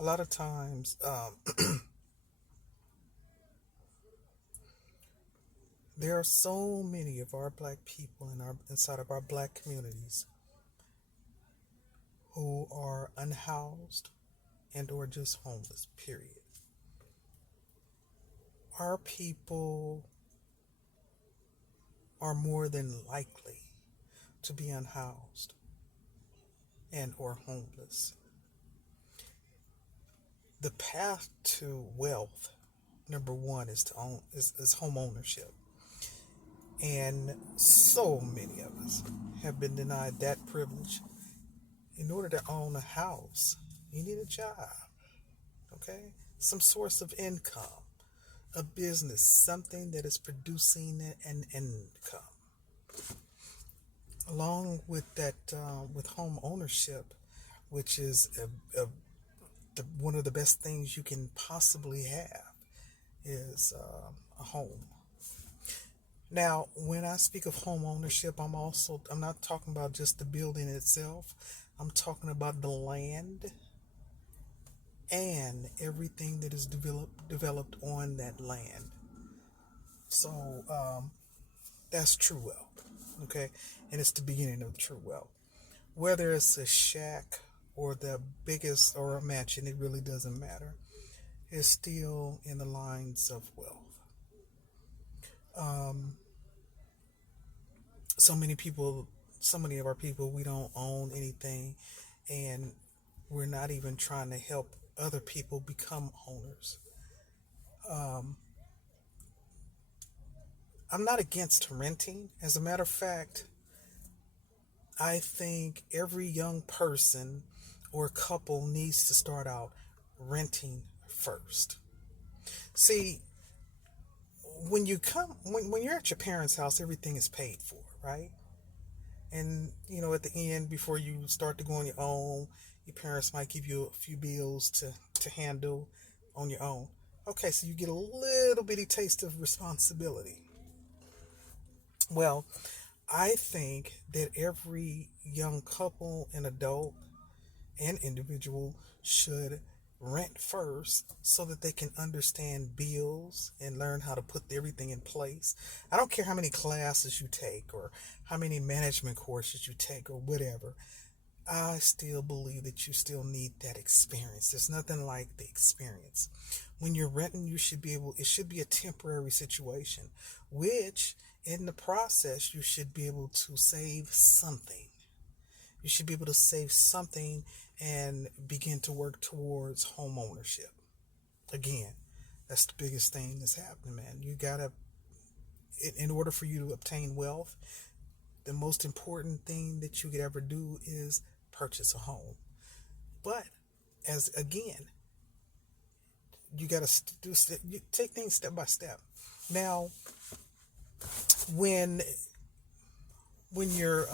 A lot of times, there are so many of our black people inside of our black communities who are unhoused and or just homeless, period. Our people are more than likely to be unhoused and or homeless. The path to wealth, number one, is to own is home ownership. And so many of us have been denied that privilege. In order to own a house, you need a job, okay? Some source of income, a business, something that is producing an income. Along with that, with home ownership, which is one of the best things you can possibly have, is a home. Now, when I speak of home ownership, I'm not talking about just the building itself. I'm talking about the land and everything that is developed on that land. So that's true wealth, okay, and it's the beginning of true wealth. Whether it's a shack or the biggest or a mansion, it really doesn't matter. It's still in the lines of wealth. Um, so many people, so many of our people, we don't own anything, and we're not even trying to help other people become owners. Um, I'm not against renting. As a matter of fact, I think every young person or couple needs to start out renting first. See, when you're at your parents' house, everything is paid for, right? And at the end, before you start to go on your own, your parents might give you a few bills to handle on your own. Okay, so you get a little bitty taste of responsibility. Well, I think that every young couple and adult and individual should rent first so that they can understand bills and learn how to put everything in place. I don't care how many classes you take or how many management courses you take or whatever. I still believe that you still need that experience. There's nothing like the experience. When you're renting, it should be a temporary situation, which in the process, you should be able to save something. You should be able to save something and begin to work towards home ownership. Again, that's the biggest thing that's happening, man. You gotta, in order for you to obtain wealth, the most important thing that you could ever do is purchase a home. But as again, you gotta you take things step by step. Now, when when you're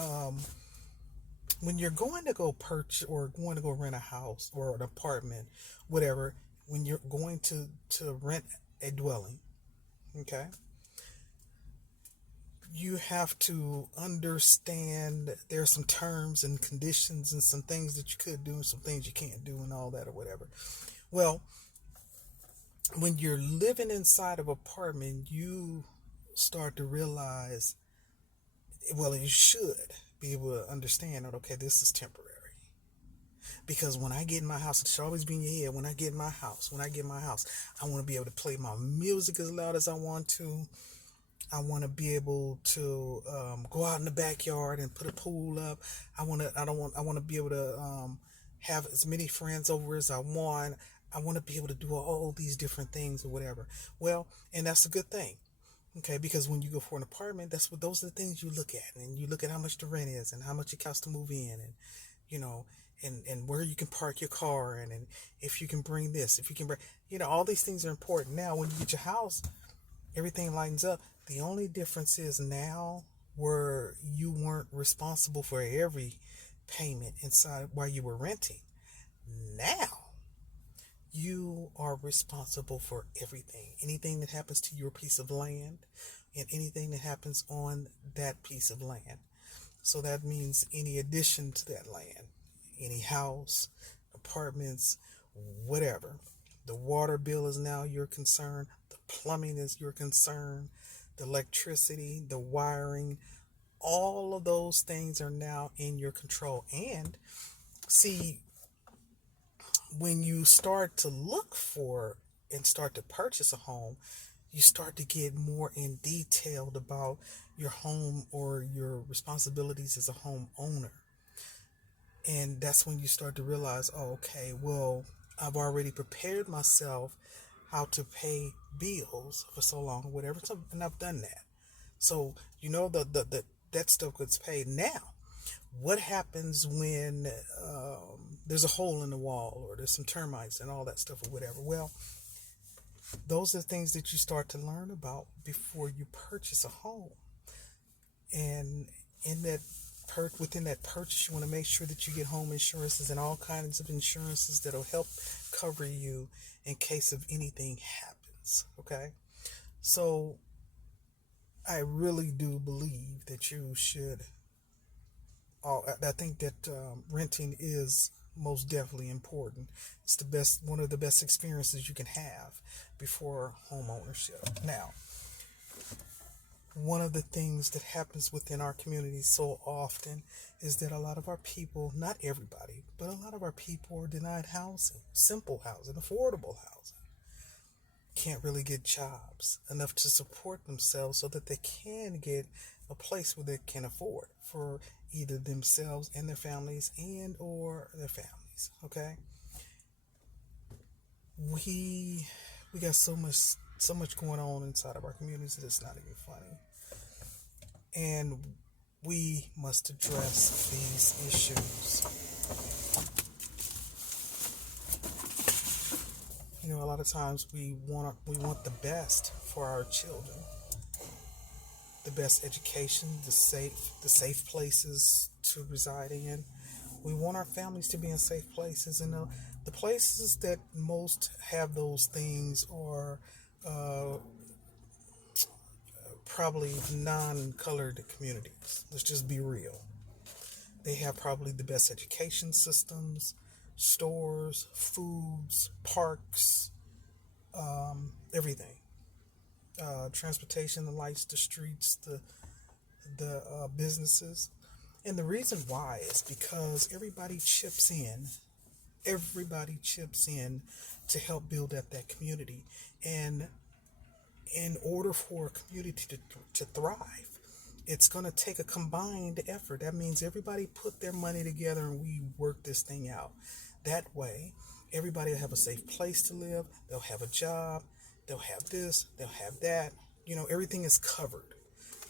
when you're going to go purchase or going to go rent a house or an apartment, whatever, when you're going to rent a dwelling, okay, you have to understand there are some terms and conditions and some things that you could do and some things you can't do and all that or whatever. Well, when you're living inside of an apartment, you start to realize, well, you should be able to understand that, okay, this is temporary. Because when I get in my house, it should always be in your head, when I get in my house, I want to be able to play my music as loud as I want to. I want to be able to go out in the backyard and put a pool up. I want to be able to have as many friends over as I want. I want to be able to do all these different things or whatever. Well, and that's a good thing. Okay, because when you go for an apartment, those are the things you look at, and you look at how much the rent is, and how much it costs to move in, and you know, and where you can park your car, and if you can bring this, if you can bring, all these things are important. Now, when you get your house, everything lightens up. The only difference is now where you weren't responsible for every payment inside while you were renting. Now you are responsible for everything. Anything that happens to your piece of land and anything that happens on that piece of land. So that means any addition to that land, any house, apartments, whatever. The water bill is now your concern. The plumbing is your concern. The electricity, the wiring, all of those things are now in your control. And see, when you start to look for and start to purchase a home, you start to get more in detailed about your home or your responsibilities as a home owner. And that's when you start to realize, oh, okay, well, I've already prepared myself how to pay bills for so long, or whatever, and I've done that. So, that stuff gets paid. Now, what happens when there's a hole in the wall or there's some termites and all that stuff or whatever? Well, those are things that you start to learn about before you purchase a home. And in that within that purchase, you want to make sure that you get home insurances and all kinds of insurances that'll help cover you in case of anything happens. Okay, so I really do believe that you should. I think that renting is most definitely important. It's one of the best experiences you can have before home ownership. Now, one of the things that happens within our community so often is that a lot of our people, not everybody, but a lot of our people are denied housing, simple housing, affordable housing. Can't really get jobs enough to support themselves so that they can get a place where they can afford for either themselves and their families and or their families. Okay, we got so much going on inside of our communities that it's not even funny, and we must address these issues. A lot of times we want the best for our children, the best education, the safe places to reside in. We want our families to be in safe places, and the places that most have those things are probably non-colored communities. Let's just be real. They have probably the best education systems, stores, foods, parks, everything. Transportation, the lights, the streets, the businesses. And the reason why is because everybody chips in. Everybody chips in to help build up that community. And in order for a community to thrive, it's going to take a combined effort. That means everybody put their money together and we work this thing out. That way, everybody will have a safe place to live. They'll have a job. They'll have this. They'll have that. Everything is covered.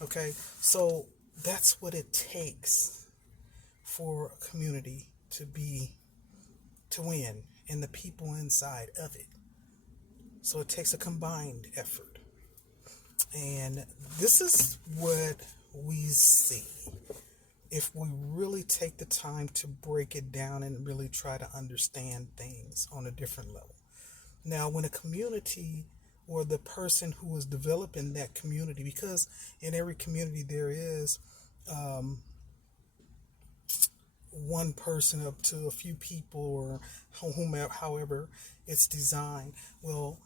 Okay, so that's what it takes for a community to win and the people inside of it. So it takes a combined effort. And this is what we see if we really take the time to break it down and really try to understand things on a different level. Now, when a community or the person who is developing that community, because in every community there is one person up to a few people or whomever, however it's designed. Well,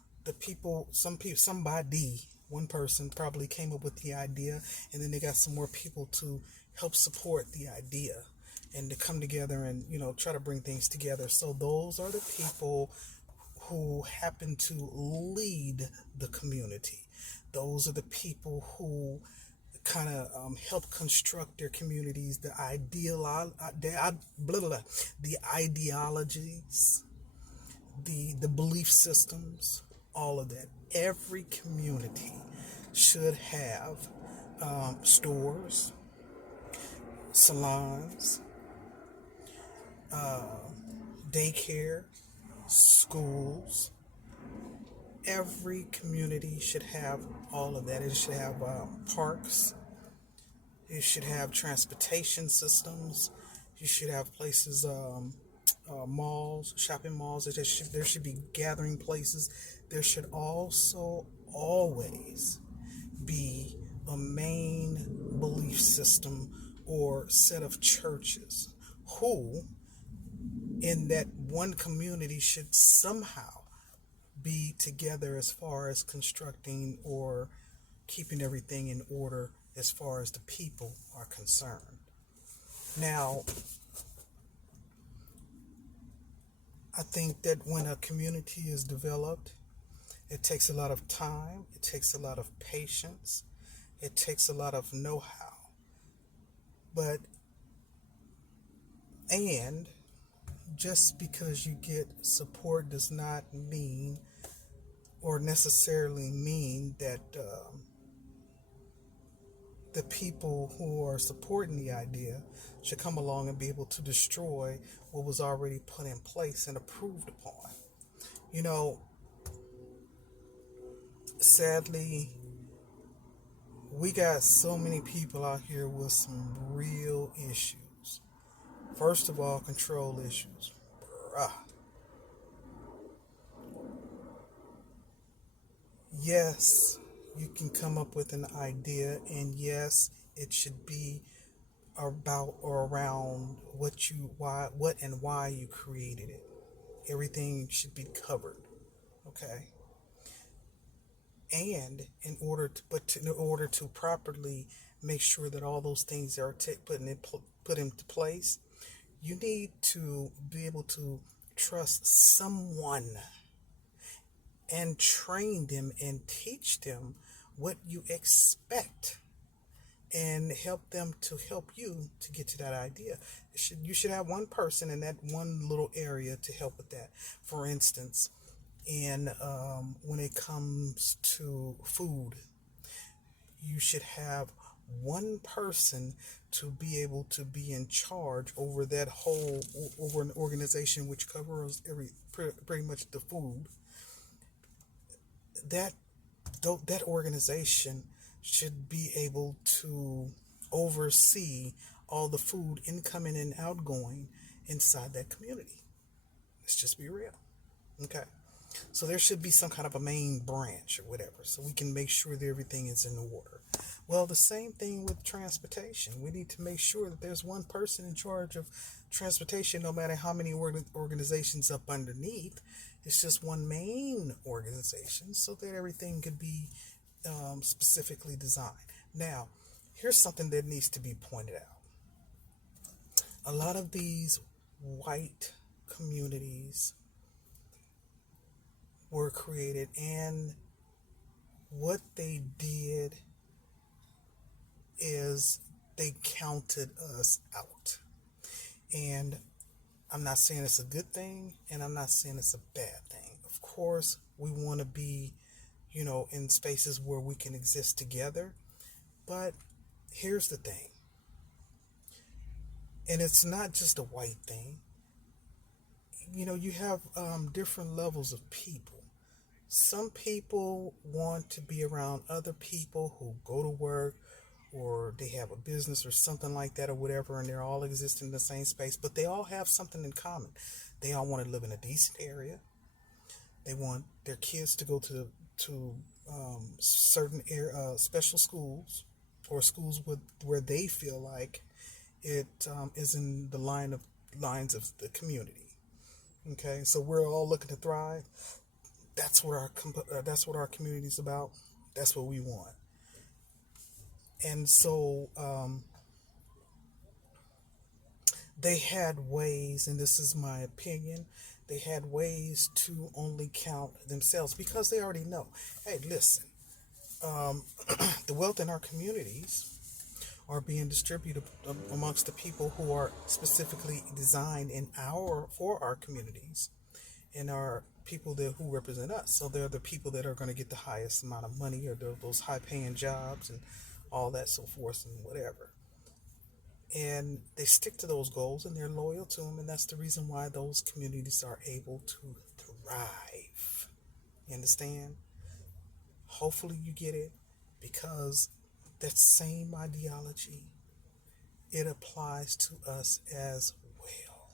somebody, one person probably came up with the idea, and then they got some more people to help support the idea and to come together and try to bring things together. So those are the people who happen to lead the community. Those are the people who kind of help construct their communities, the ideologies, the belief systems, all of that. Every community should have stores, salons, daycare, schools. Every community should have all of that. It should have parks. It should have transportation systems. You should have places, malls, shopping malls. There should be gathering places. There should also always be a main belief system or set of churches who in that one community should somehow be together as far as constructing or keeping everything in order as far as the people are concerned. Now, I think that when a community is developed, it takes a lot of time, it takes a lot of patience, it takes a lot of know how. But, and just because you get support does not mean or necessarily mean that the people who are supporting the idea should come along and be able to destroy what was already put in place and approved upon. You know, sadly, we got so many people out here with some real issues. First of all, control issues. Bruh. Yes, you can come up with an idea, and yes, it should be about or around what and why you created it. Everything should be covered, okay? And in order to properly make sure that all those things are put into place, you need to be able to trust someone and train them and teach them what you expect and help them to help you to get to that idea. You should have one person in that one little area to help with that. For instance, when it comes to food, you should have one person to be able to be in charge over that whole over an organization which covers pretty much the food. That that organization should be able to oversee all the food incoming and outgoing inside that community. Let's just be real. Okay. So there should be some kind of a main branch or whatever, so we can make sure that everything is in order. Well, the same thing with transportation. We need to make sure that there's one person in charge of transportation, no matter how many organizations up underneath. It's just one main organization so that everything could be specifically designed. Now, here's something that needs to be pointed out. A lot of these white communities were created, and what they did is they counted us out. And I'm not saying it's a good thing, and I'm not saying it's a bad thing. Of course, we want to be, in spaces where we can exist together. But here's the thing, and it's not just a white thing. You have different levels of people. Some people want to be around other people who go to work or they have a business or something like that or whatever, and they're all existing in the same space, but they all have something in common. They all want to live in a decent area. They want their kids to go to certain special schools or schools where they feel like it is in the lines of the community. Okay, so we're all looking to thrive. That's what our community is about. That's what we want. And so they had ways, and this is my opinion, they had ways to only count themselves because they already know, hey, listen, the wealth in our communities are being distributed amongst the people who are specifically designed for our communities and our people who represent us. So they're the people that are going to get the highest amount of money or those high paying jobs and all that so forth and whatever. And they stick to those goals and they're loyal to them, and that's the reason why those communities are able to thrive. You understand? Hopefully you get it, because that same ideology, it applies to us as well.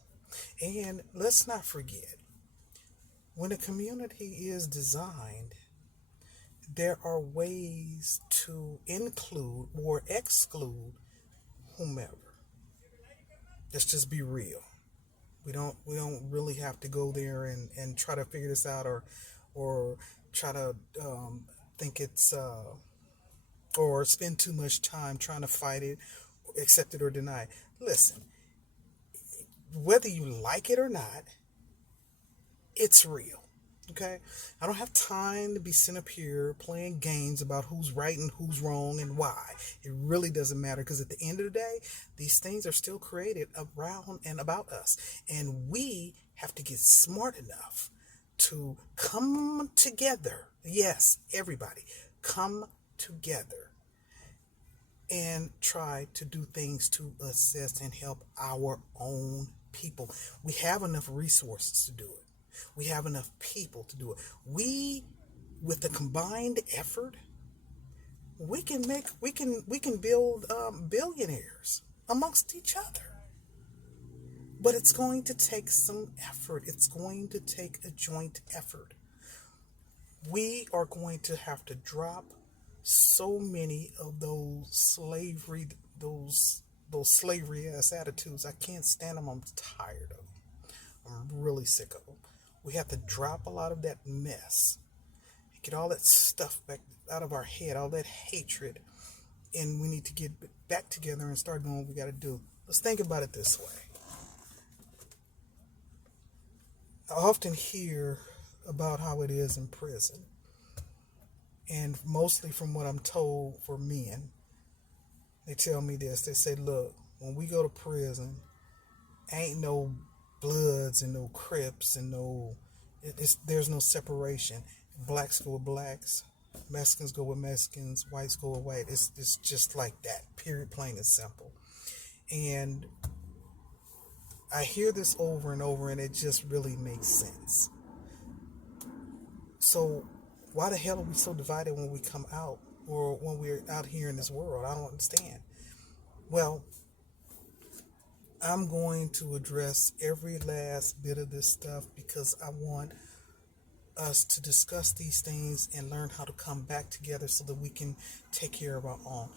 And let's not forget, when a community is designed, there are ways to include or exclude whomever. Let's just be real. We don't really have to go there and try to figure this out, or try to think it's or spend too much time trying to fight it, accept it or deny it. Listen, whether you like it or not, it's real. Okay? I don't have time to be sitting up here playing games about who's right and who's wrong and why. It really doesn't matter, because at the end of the day, these things are still created around and about us. And we have to get smart enough to come together. Yes, everybody, come together and try to do things to assist and help our own people. We have enough resources to do it. We have enough people to do it. We, with the combined effort, we can build billionaires amongst each other. But it's going to take some effort. It's going to take a joint effort. We are going to have to drop so many of those slavery ass attitudes. I can't stand them. I'm tired of them. I'm really sick of them. We have to drop a lot of that mess, get all that stuff back out of our head, all that hatred, and we need to get back together and start doing what we got to do. Let's think about it this way. I often hear about how it is in prison, and mostly from what I'm told for men, they tell me this. They say, look, when we go to prison, ain't no Bloods and no Crips and there's no separation. Blacks go with blacks, Mexicans go with Mexicans, whites go with white. It's just like that. Period. Plain and simple. And I hear this over and over, and it just really makes sense. So why the hell are we so divided when we come out, or when we're out here in this world? I don't understand. Well, I'm going to address every last bit of this stuff because I want us to discuss these things and learn how to come back together so that we can take care of our own.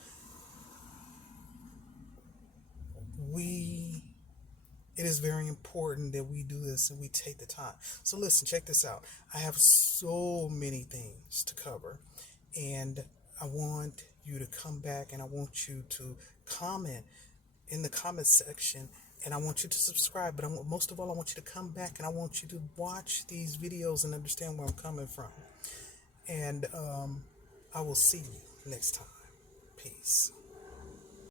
It is very important that we do this and we take the time. So listen, check this out. I have so many things to cover, and I want you to come back, and I want you to comment in the comment section, and I want you to subscribe. But most of all, I want you to come back, and I want you to watch these videos and understand where I'm coming from. And I will see you next time. Peace.